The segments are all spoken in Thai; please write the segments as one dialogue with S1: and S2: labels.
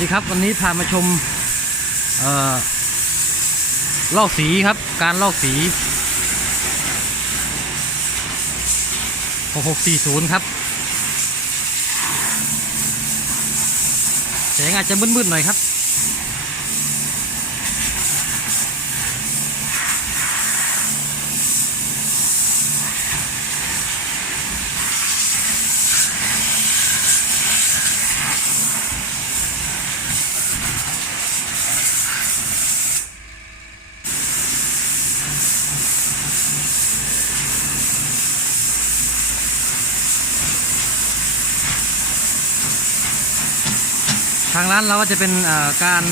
S1: ดีครับวันนี้พามาชมเอ่อลอกสีครับ การลอกสี 6640 ครับแสงอาจจะมืดๆหน่อยครับ ทางร้านเราก็จะเป็นการ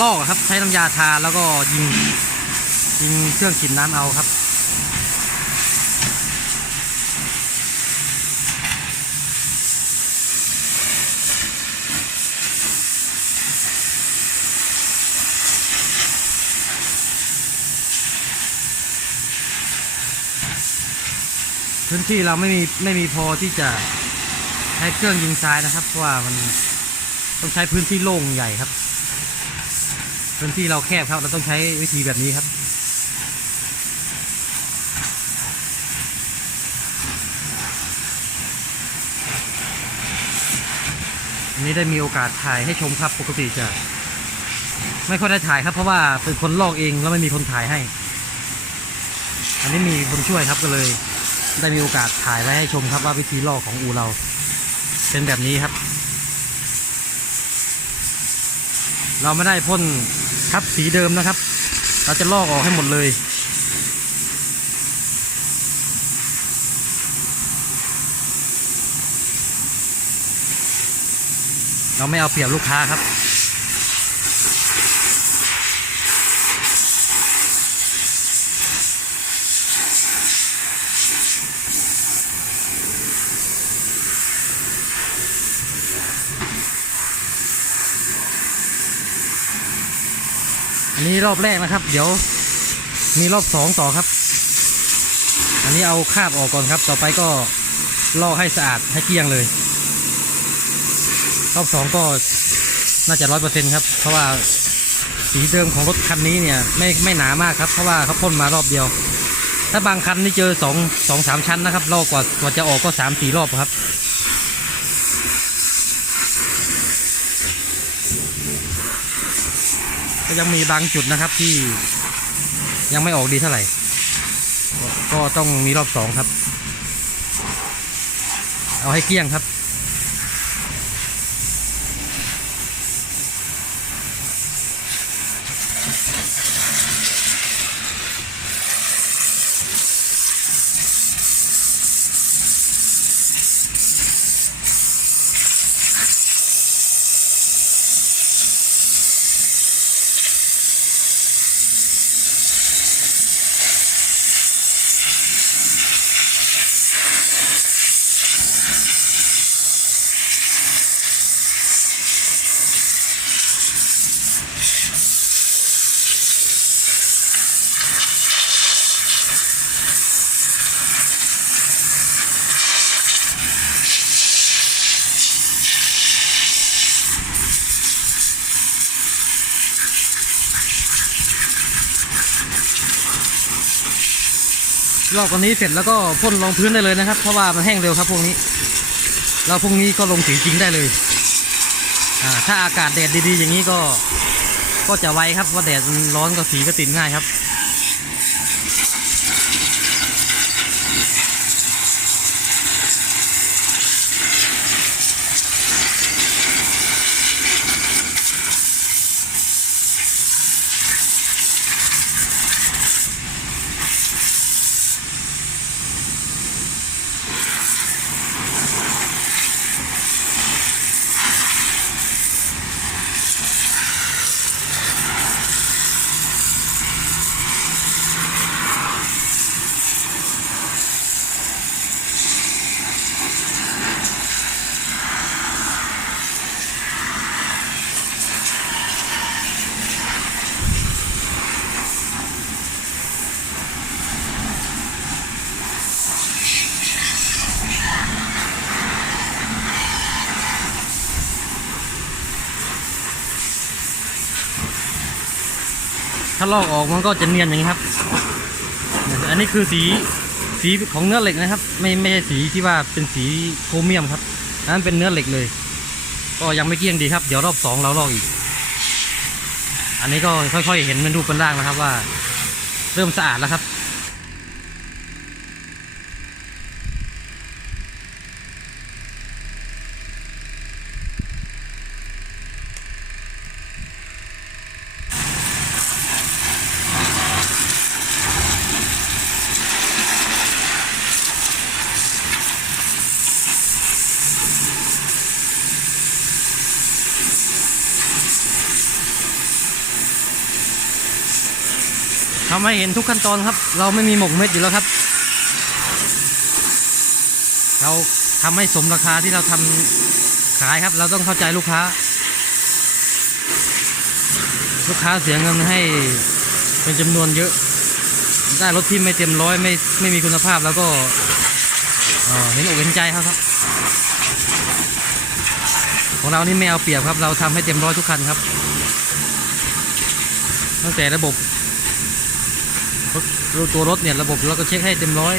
S1: ลอกครับใช้น้ำยาทาแล้วก็ยิงยิงเครื่องฉีดน้ำเอาครับ พื้นที่เราไม่มีไม่มีพอที่จะ ใช้เครื่องยิงทรายนะครับ เพราะว่ามันต้องใช้พื้นที่โล่งใหญ่ครับ พื้นที่เราแคบครับเราต้องใช้วิธีแบบนี้ครับอันนี้ได้มีโอกาสถ่ายให้ชมครับปกติจะ ไม่ค่อยได้ถ่ายครับ เพราะว่าเป็นคนลอกเองแล้วไม่มีคนถ่ายให้ อันนี้มีคนช่วยครับก็เลย ได้มีโอกาสถ่ายไว้ให้ชมครับว่าวิธีลอกของอูเรา เป็นแบบนี้ครับ เราไม่ได้พ่นทับสีเดิมนะครับ เราจะลอกออกให้หมดเลย เราไม่เอาเปรียบลูกค้าครับ นี้รอบแรกนะครับ เดี๋ยวมีรอบสองต่อครับ อันนี้เอาคราบออกก่อนครับ ต่อไปก็ลอกให้สะอาดให้เกลี้ยงเลย รอบสองก็น่าจะร้อยเปอร์เซ็นครับ เพราะว่าสีเดิมของรถคันนี้เนี่ยไม่ไม่หนามากครับ เพราะว่าเขาพ่นมารอบเดียว ถ้าบางคันนี่เจอสองสองสามชั้นนะครับลอกกว่ากว่าจะออกก็สามสี่รอบครับ ก็ยังมีบางจุดนะครับที่ยังไม่ออกดีเท่าไหร่ ก็ต้องมีรอบสองครับ เอาให้เกลี้ยงครับ รอบวันนี้เสร็จแล้วก็พ่นรองพื้นได้เลยนะครับ เพราะว่ามันแห้งเร็วครับพวกนี้ เราพวกนี้ก็ลงสีจริงได้เลยอ่าถ้าอากาศแดดดีๆ อย่างนี้ก็ก็จะไวครับเพราะแดดมันร้อนก็สีก็ติดง่ายครับ ลอกออกมันก็จะเนียนอย่างนี้ครับ อันนี้คือสีสีของเนื้อเหล็กนะครับ ไม่ไม่ใช่สีที่ว่าเป็นสีโครเมียมครับอันนั้นเป็นเนื้อเหล็กเลย ก็ยังไม่เกี้ยงดีครับ เดี๋ยวรอบสองเราลอกอีก อันนี้ก็ค่อยๆเห็นเป็นรูปเป็นร่างนะครับว่า เริ่มสะอาดแล้วครับ ทำให้เห็นทุกขั้นตอนครับ เราไม่มีหมกเม็ดอยู่แล้วครับ เราทำให้สมราคาที่เราทำขายครับ เราต้องเข้าใจลูกค้า ลูกค้าเสียเงินให้เป็นจำนวนเยอะ ได้รถที่ไม่เต็มร้อยไม่ไม่มีคุณภาพแล้วก็เห็นอกเห็นใจครับของเรานี่ไม่เอาเปรียบครับ เราทำให้เต็มร้อยทุกคันครับ ตั้งแต่ระบบ ตัวรถเนี่ยระบบเราก็เช็คให้เต็มร้อย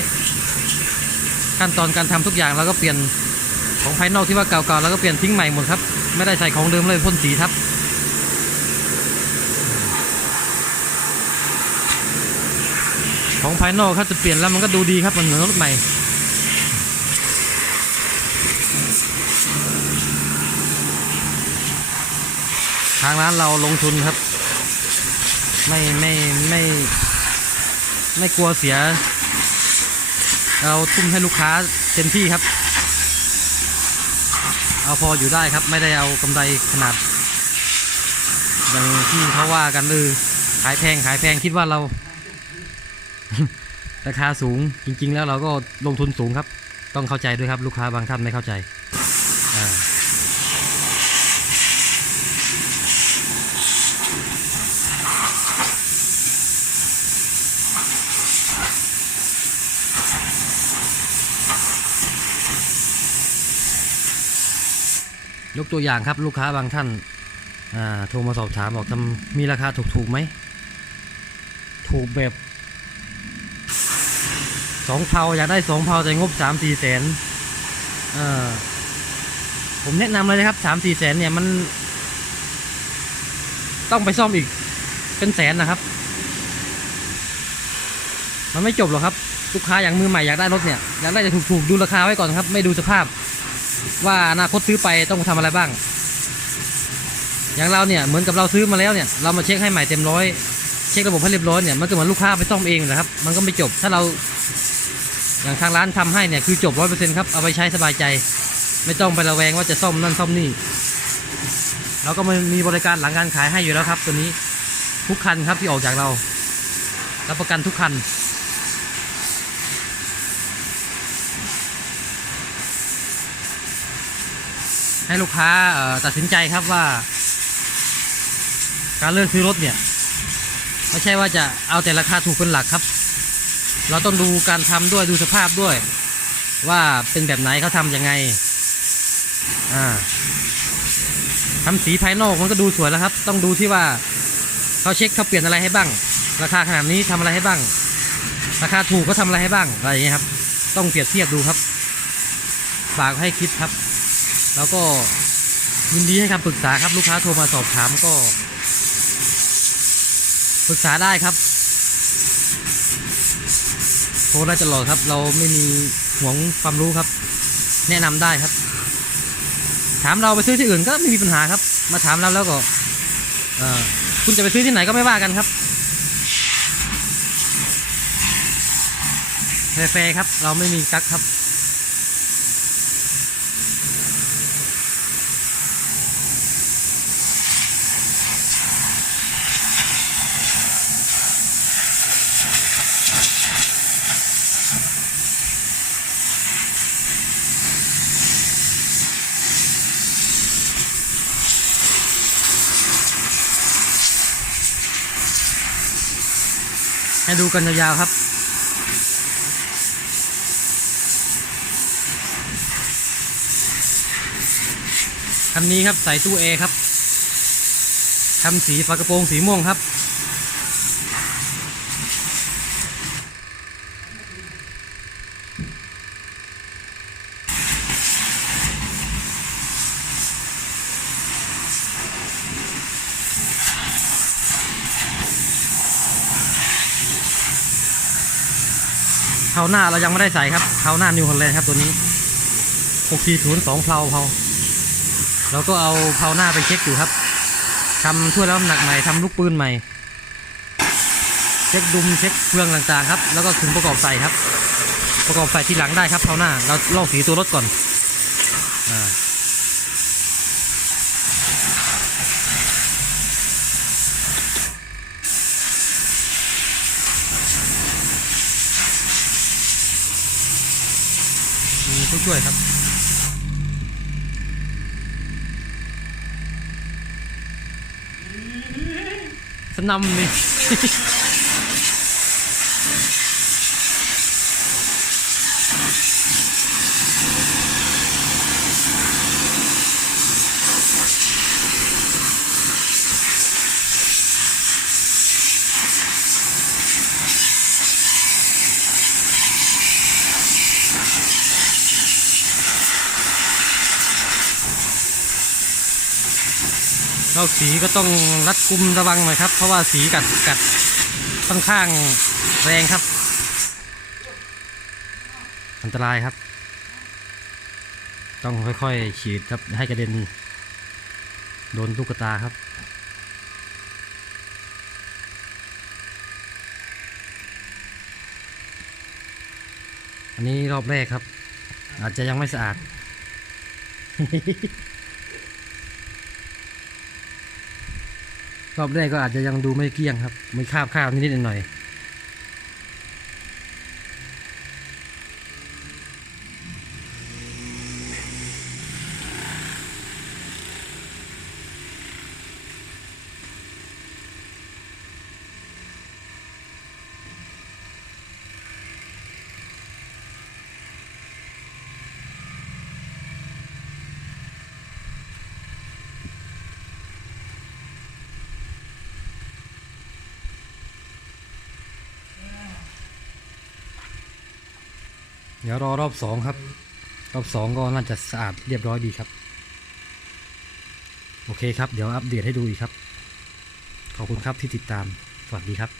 S1: ขั้นตอนการทำทุกอย่างเราก็เปลี่ยนของภายนอกที่ว่าเก่าๆเราก็เปลี่ยนทิ้งใหม่หมดครับไม่ได้ใส่ของเดิมเลยพ่นสีทับของภายนอกถ้าจะเปลี่ยนแล้วมันก็ดูดีครับมันเหมือนรถใหม่ทางร้านเราลงทุนครับ ไม่ไม่ไม่ ไม่กลัวเสีย เราทุ่มให้ลูกค้าเต็มที่ครับ เอาพออยู่ได้ครับ ไม่ได้เอากำไรขนาด อย่างที่เขาว่ากันเลยขายแพงขายแพงคิดว่าเรา ราคาสูงจริง ๆ แล้วเราก็ลงทุนสูงครับ ต้องเข้าใจด้วยครับ ลูกค้าบางท่านไม่เข้าใจอ่า ยกตัวอย่างครับลูกค้าบางท่านาโทรมาสอบถามบอกทำมีราคาถูกถูกๆไหมถูกแบบสองเผาอยากได้สองเผาแต่งบสามสี่แสนผมแนะนำเลยนะครับสามสี่แสนเนี่ยมัน ต้องไปซ่อมอีกเป็นแสนนะครับ มันไม่จบหรอกครับ ลูกค้าอย่างมือใหม่อยากได้รถเนี่ยอยากได้จะถูกๆดูราคาไว้ก่อนครับ ไม่ดูสภาพ ว่าอนาคตซื้อไปต้องทำอะไรบ้าง อย่างเราเนี่ยเหมือนกับเราซื้อมาแล้วเนี่ยเรามาเช็คให้ใหม่เต็มร้อยเช็คระบบให้เรียบร้อยเนี่ยมันก็เหมือนลูกค้าไปซ่อมเองนะครับ มันก็ไม่จบถ้าเราอย่างทางร้านทำให้เนี่ยคือจบร้อยเปอร์เซ็นต์ครับเอาไปใช้สบายใจ ไม่ต้องไประแวงว่าจะซ่อมนั่นซ่อมนี่เราก็มีบริการหลังการขายให้อยู่แล้วครับ ตัวนี้ทุกคันครับที่ออกจากเรารับประกันทุกคัน ให้ลูกค้าตัดสินใจครับว่า การเลือกซื้อรถเนี่ย ไม่ใช่ว่าจะเอาแต่ราคาถูกเป็นหลักครับ เราต้องดูการทำด้วยดูสภาพด้วย ว่าเป็นแบบไหนเขาทำยังไงอ่าทำสีภายนอกมันก็ดูสวยแล้วครับ ต้องดูที่ว่าเขาเช็คเขาเปลี่ยนอะไรให้บ้าง ราคาขนาดนี้ทำอะไรให้บ้าง ราคาถูกเขาทำอะไรให้บ้างอะไรอย่างเงี้ยครับ ต้องเปรียบเทียบดูครับฝากให้คิดครับ แล้วก็ยินดีให้คำปรึกษาครับลูกค้าโทรมาสอบถามก็ปรึกษาได้ครับ โทรได้ตลอดครับ เราไม่มีห่วงความรู้ครับ แนะนำได้ครับ ถามเราไปซื้อที่อื่นก็ไม่มีปัญหาครับ มาถามเราแล้วก็คุณจะไปซื้อที่ไหนก็ไม่ว่ากันครับแฟร์ครับ เราไม่มีกักครับ ให้ดูกันยาวๆครับ คันนี้ครับใส่ตู้เอครับทำสีฝากระโปรงสีม่วงครับ หน้าเรายังไม่ได้ใส่ครับเพาหน้านิวฮอลแลนด์ครับตัวนี้640 2เพลาเพาเราก็เอาเพาหน้าไปเช็คอยู่ครับทำถ้วยแล้วน้ำหนักใหม่ทำลูกปืนใหม่ เช็คดุมเช็คเครื่องต่างๆครับ แล้วก็ถึงประกอบใส่ครับ ประกอบใส่ทีหลังได้ครับเพาหน้า เราลอกสีตัวรถก่อนอ่า ช่วยครับสนำนี่ เราสีก็ต้องรัดกุมระวังหน่อยครับ เพราะว่าสีกัดกัดค่อนข้างแรงครับ อันตรายครับ ต้องค่อยๆฉีดครับให้กระเด็น โดนลูกตาครับอันนี้รอบแรกครับ อาจจะยังไม่สะอาด รอบแรกก็อาจจะยังดูไม่เกี้ยงครับมีคาบคาบนิดๆหน่อย เดี๋ยวรอรอบสองครับ รอบสองก็น่าจะสะอาดเรียบร้อยดีครับ โอเคครับ เดี๋ยวอัปเดตให้ดูอีกครับ ขอบคุณครับที่ติดตาม สวัสดีครับ